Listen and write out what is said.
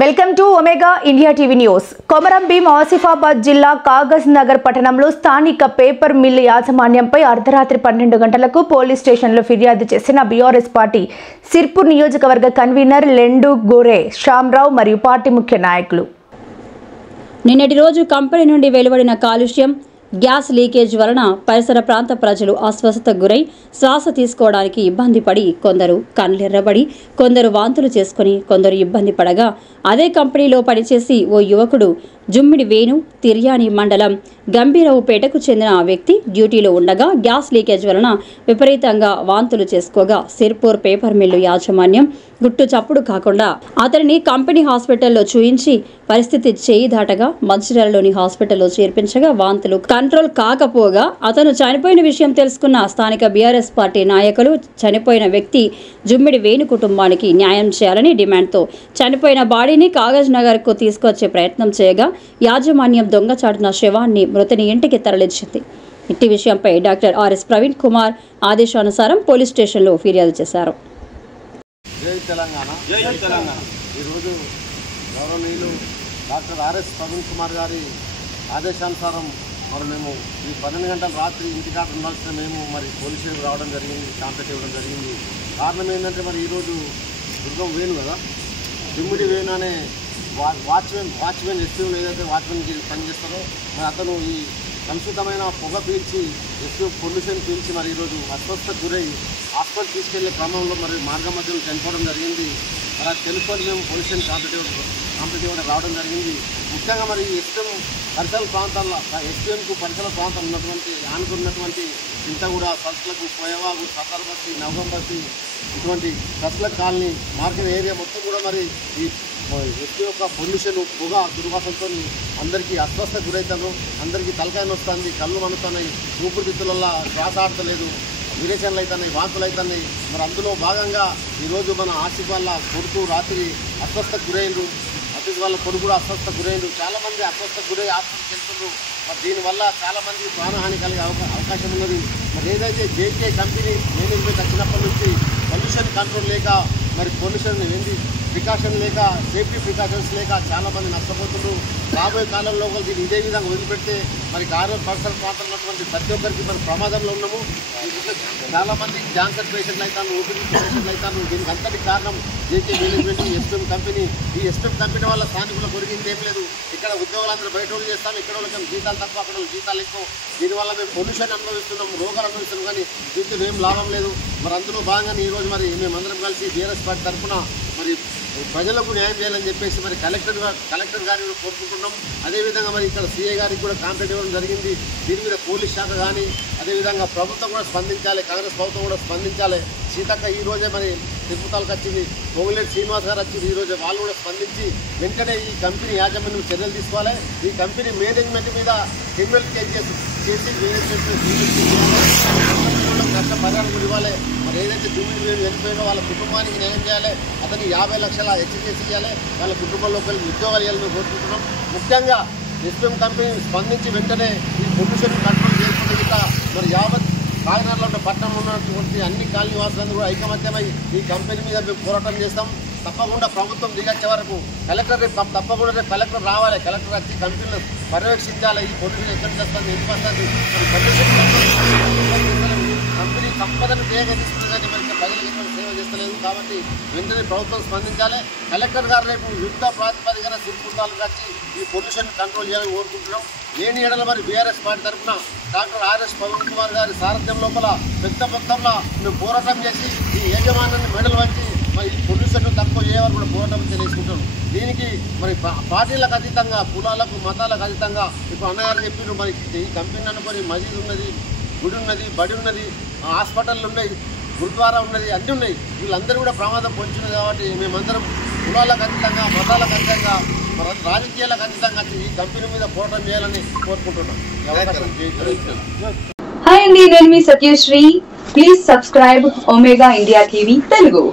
Welcome to omega India TV news. Komaram Bheem Asifabad జిల్లా కాగజ్ నగర్ పట్టణంలో స్థానిక పేపర్ మిల్ యాజమాన్యంపై అర్ధరాత్రి 12 గంటలకు పోలీస్ స్టేషన్లో ఫిర్యాదు చేసిన బీఆర్ఎస్ పార్టీ సిర్పూర్ నియోజకవర్గ కన్వీనర్ లెండు గోరే శ్యామరావు మరియు పార్టీ ముఖ్య నాయకులు నిన్నటి రోజు కంపెనీ నుండి వెలువడిన కాలుష్యం గ్యాస్ లీకేజ్ వలన పరిసర ప్రాంత ప్రజలు అస్వస్థతకు గురై శ్వాస తీసుకోవడానికి ఇబ్బంది పడి కొందరు కళ్ళెర్రబడి కొందరు వాంతులు చేసుకుని కొందరు ఇబ్బంది పడగా అదే కంపెనీలో పనిచేసి ఓ యువకుడు జుమ్మిడి వేణు తిర్యాని మండలం గంభీరావుపేటకు చెందిన వ్యక్తి డ్యూటీలో ఉండగా గ్యాస్ లీకేజ్ వలన విపరీతంగా వాంతులు చేసుకోగా సిర్పూర్ పేపర్ మిల్లు యాజమాన్యం గుట్టు చప్పుడు కాకుండా అతనిని కంపెనీ హాస్పిటల్లో చూయించి పరిస్థితి చేయి దాటగా మంచిర్యాలలోని హాస్పిటల్లో చేర్పించగా వాంతులు కంట్రోల్ కాకపోగా అతను చనిపోయిన విషయం తెలుసుకున్న స్థానిక బీఆర్ఎస్ పార్టీ నాయకులు చనిపోయిన వ్యక్తి జుమ్మిడి వేణు కుటుంబానికి న్యాయం చేయాలని డిమాండ్తో చనిపోయిన బాడీని కాగజ్ నగర్కు తీసుకొచ్చే ప్రయత్నం చేయగా యాజమాన్యం దొంగచాటున శవాన్ని మృతుని ఇంటికి తరలించింది. ఇట్టి విషయంపై డాక్టర్ ఆర్ఎస్ ప్రవీణ్ కుమార్ ఆదేశానుసారం పోలీస్ స్టేషన్లో ఫిర్యాదు చేశారు. జై తెలంగాణ. ఈరోజు గౌరవనీయులు డాక్టర్ ఆర్ఎస్ ప్రవీణ్ కుమార్ గారి ఆదేశానుసారం మేము ఈ 12 గంటల రాత్రి ఇంటికాడ ఉండాల్సిన మేము పోలీస్ స్టేషన్ రావడం జరిగింది, కాంప్లైంట్ ఇవ్వడం జరిగింది. కారణం ఏంటంటే ఈరోజు దుర్గం వేణు కదా, దుమ్మిడి వేణు అనే వాచ్మెన్ ఎస్పీలు ఏదైతే వాచ్మెన్కి పనిచేస్తారో అతను ఈ కలుషితమైన పొగ పీల్చి పొల్యూషన్ పీల్చి ఈరోజు అస్వస్థతకు గురై హాస్పిటల్ తీసుకెళ్లే క్రమంలో మార్గ మధ్యలో చనిపోవడం జరిగింది. అది తెలుసుకొని మేము పోలీస్ స్టేషన్ కాంప్లైంట్ ఇవ్వడం రావడం జరిగింది. ముఖ్యంగా ఎస్టీఎం పరిసర ప్రాంతాల్లో ఎస్టీఎంకు పరిసర ప్రాంతం ఉన్నటువంటి ఆనుకున్నటువంటి చింతగూడ, సర్స్లకు, కోయవాగు, సర్దార్బస్తి, నవగంబస్తి ఇటువంటి సర్స్ల కాలనీ మార్కెట్ ఏరియా మొత్తం కూడా ఈ ఎస్టీ యొక్క పొల్యూషన్ పొగ దుర్వాసనతో అందరికీ అస్వస్థ గురవుతారు. అందరికీ తలకాయ వస్తుంది, కళ్ళు మనుతున్నాయి, ఊపిరితిత్తులలో శ్వాస ఆడతలేదు, విరేచనలు అవుతున్నాయి, వాంతులు అవుతున్నాయి. అందులో భాగంగా ఈరోజు మన ఆసిఫ్ వాళ్ళ కొడుకు రాత్రి అస్వస్థకు గురైండ్రు. ఆసిఫ్ వాళ్ళ కొడుకు కూడా అస్వస్థకు గురైండ్రు. చాలామంది అస్వస్థకు గురై హాస్పిటల్కి వెళ్తున్నారు. దీనివల్ల చాలామంది ప్రాణహాని కలిగే అవకాశం ఉన్నది. ఏదైతే జేకే కంపెనీ మేనేజ్మెంట్ వచ్చినప్పటి నుంచి పొల్యూషన్ కంట్రోల్ లేక పొల్యూషన్ ప్రికాషన్ లేక సేఫ్టీ ప్రికాషన్స్ లేక చాలామంది నష్టపోతున్నారు. రాబోయే కాలంలో దీన్ని ఇదే విధంగా వదిలిపెడితే పరిసర ప్రాంతంలో ఉన్నటువంటి ప్రతి ఒక్కరికి ప్రమాదంలో ఉన్నాము. చాలామంది క్యాన్సర్ పేషెంట్లు అవుతాను, ఊపిరితిత్తు పేషెంట్లు అవుతాను. దీనికి అంతటి కారణం జేకే మేనేజ్మెంట్, ఎస్టీఎం కంపెనీ. ఈ ఎస్టీఎం కంపెనీ వల్ల స్థానికులు పొరిగింది ఏం లేదు. ఇక్కడ ఉద్యోగాలందరూ బయట వాళ్ళు చేస్తాం, ఇక్కడ వాళ్ళకి జీతాలు తక్కువ, అక్కడ వాళ్ళు జీతాలు ఎక్కువ. దీనివల్ల మేము పొల్యూషన్ అనుభవిస్తున్నాం, రోగాలు అనుభవిస్తున్నాం, కానీ దీంతో ఏం లాభం లేదు. అందులో భాగంగా ఈరోజు మేమందరం కలిసి బీఆర్ఎస్ పార్టీ తరఫున ప్రజలకు న్యాయం చేయాలని చెప్పేసి కలెక్టర్ గారిని కోరుకుంటున్నాం. అదేవిధంగా ఇక్కడ సీఏ గారికి కూడా కాంప్లైంట్ ఇవ్వడం జరిగింది. దీని మీద పోలీస్ శాఖ కానీ అదేవిధంగా ప్రభుత్వం కూడా స్పందించాలి, కాంగ్రెస్ ప్రభుత్వం కూడా స్పందించాలి. సీతక్క ఈరోజే తిరుపతాలకు వచ్చింది, పొంగులేటి శ్రీనివాస్ గారు వచ్చింది. ఈరోజు వాళ్ళు కూడా స్పందించి వెంటనే ఈ కంపెనీ యాజమాన్యం చర్యలు తీసుకోవాలి. ఈ కంపెనీ మేనేజ్మెంట్ మీద క్రిమినల్ కేసు చేసి నష్టపరిహారం కూడా ఇవ్వాలి. ఏదైతే దుమ్మిడి వేలు వెళ్ళిపోయినో వాళ్ళ కుటుంబానికి న్యాయం చేయాలి. అతనికి 50 లక్షల హెచ్కేసి ఇవ్వాలి. వాళ్ళ కుటుంబంలోకి వెళ్ళి ఉద్యోగాలు ఇవ్వాలని కోరుకుంటున్నాం. ముఖ్యంగా ఎస్టీఎం కంపెనీ స్పందించి వెంటనే ఈ పొల్యూషన్ కంట్రోల్ చేసుకుంటే యావత్ కాకినాడలో ఉన్న పట్టణంలో ఉన్నటువంటి అన్ని కాలనీ వాసులందరూ కూడా ఐకమత్యమై ఈ కంపెనీ మీద మేము పోరాటం చేస్తాం. తప్పకుండా ప్రభుత్వం దిగొచ్చే వరకు తప్పకుండా కలెక్టర్ రావాలి. కలెక్టర్ వచ్చి కంపెనీలు పర్యవేక్షించాలి. ఈ పొల్యూషన్ ఎక్కడి నుంచి వస్తుంది, ఎందుకు వస్తుంది, కంపెనీ సంపదను వేగంగా తీసుకుంటుంది, కానీ ప్రజలకు ఎటువంటి సేవ చేస్తలేదు. కాబట్టి వెంటనే ప్రభుత్వం స్పందించాలి. కలెక్టర్ గారు రేపు యుద్ధ ప్రాతిపదికన సిర్పూర్కి వచ్చి ఈ పొల్యూషన్ కంట్రోల్ చేయాలని కోరుకుంటున్నాం. లేని ఏడల బీఆర్ఎస్ పార్టీ తరఫున డాక్టర్ ఆర్ఎస్ ప్రవీణ్ కుమార్ గారి సారథ్యం లోపల పెద్ద మొత్తంలో మేము పోరాటం చేసి ఈ యాజమాన్యాన్ని మెడలు వచ్చి ఈ పొల్యూషన్ తక్కువ చేయవారు కూడా పోరాటం తెలియజేసుకుంటాం. దీనికి పార్టీలకు అతీతంగా, కులాలకు మతాలకు అతీతంగా ఇప్పుడు అన్నగారు చెప్పిన ఈ కంపెనీ అనుకొని మసీదు ఉన్నది, గుడి ఉన్నది, బడి ఉన్నది, హాస్పిటళ్ళు ఉన్నాయి, గురుద్వారా ఉన్నది, అన్నీ ఉన్నాయి. వీళ్ళందరూ కూడా ప్రమాదం పొందుతున్నారు. కాబట్టి మేమందరం కులాలకు అతీతంగా, మతాలకు అతీతంగా, రాజకీయాలకు అతీతంగా ఈ కంపెనీ మీద పోరాటం చేయాలని కోరుకుంటున్నాం. హాయ్ అండి, నేను మీ Satyasri. Please subscribe Omega India TV Telugu.